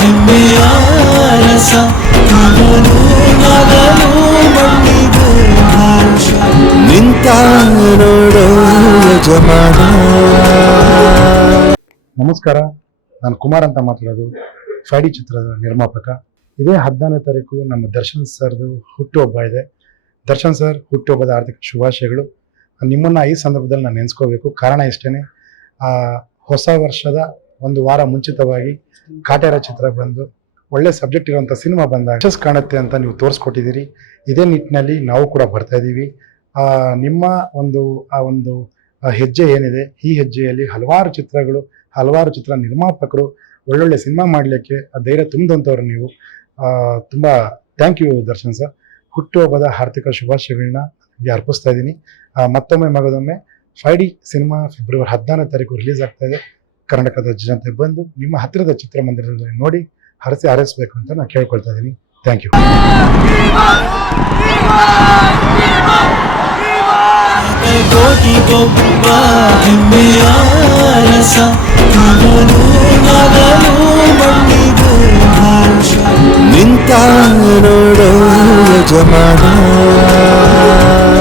ಹೆಮ್ಮೆಯ ರಸ ಭಾಷ ನಿಂತ ನಮಸ್ಕಾರ, ನಾನು ಕುಮಾರ್ ಅಂತ ಮಾತಾಡೋದು. ಫೈಡಿ ಚಿತ್ರದ ನಿರ್ಮಾಪಕ. ಇದೇ ಹದಿನಾರನೇ ತಾರೀಕು ನಮ್ಮ ದರ್ಶನ್ ಸರ್ದು ಹುಟ್ಟುಹಬ್ಬ ಇದೆ. ದರ್ಶನ್ ಸರ್, ಹುಟ್ಟುಹಬ್ಬದ ಆರ್ಥಿಕ ಶುಭಾಶಯಗಳು. ನಿಮ್ಮನ್ನು ಈ ಸಂದರ್ಭದಲ್ಲಿ ನಾನು ನೆನೆಸ್ಕೋಬೇಕು ಕಾರಣ ಇಷ್ಟೇ ಹೊಸ ವರ್ಷದ ಒಂದು ವಾರ ಮುಂಚಿತವಾಗಿ ಕಾಟೇರ ಚಿತ್ರ ಬಂದು ಒಳ್ಳೆ ಸಬ್ಜೆಕ್ಟ್ ಇರುವಂಥ ಸಿನಿಮಾ ಬಂದಾಗ ಯಶಸ್ ಕಾಣುತ್ತೆ ಅಂತ ನೀವು ತೋರಿಸ್ಕೊಟ್ಟಿದ್ದೀರಿ. ಇದೇ ನಿಟ್ಟಿನಲ್ಲಿ ನಾವು ಕೂಡ ಬರ್ತಾ ಇದ್ದೀವಿ. ನಿಮ್ಮ ಒಂದು, ಆ ಒಂದು ಹೆಜ್ಜೆ ಏನಿದೆ? ಈ ಹೆಜ್ಜೆಯಲ್ಲಿ ಹಲವಾರು ಚಿತ್ರಗಳು, ಹಲವಾರು ಚಿತ್ರ ನಿರ್ಮಾಪಕರು ಒಳ್ಳೊಳ್ಳೆ ಸಿನಿಮಾ ಮಾಡಲಿಕ್ಕೆ ಧೈರ್ಯ ತುಂಬಿದಂಥವ್ರು ನೀವು. ತುಂಬ ಥ್ಯಾಂಕ್ ಯು ದರ್ಶನ್ ಸರ್ ಹುಟ್ಟುಹಬ್ಬದ ಆರ್ಥಿಕ ಶುಭಾಶಯಗಳನ್ನ ನಿಮಗೆ ಅರ್ಪಿಸ್ತಾ ಇದ್ದೀನಿ. ಮತ್ತೊಮ್ಮೆ ಮಗದೊಮ್ಮೆ ಫೈಡಿ ಸಿನಿಮಾ ಫೆಬ್ರವರಿ ಹದಿನಾರನೇ ತಾರೀಕು ರಿಲೀಸ್ ಆಗ್ತಾ ಇದೆ. ಕರ್ನಾಟಕದ ಜನತೆ ಬಂದು ನಿಮ್ಮ ಹತ್ತಿರದ ಚಿತ್ರಮಂದಿರದಲ್ಲಿ ನೋಡಿ ಹರಸಿ ಹಾರೈಸಬೇಕು ಅಂತ ನಾನು ಕೇಳ್ಕೊಳ್ತಾ ಇದ್ದೀನಿ. ಥ್ಯಾಂಕ್ ಯು ನಿಂತ ನೋಡೋ ಯಜಮಾನ.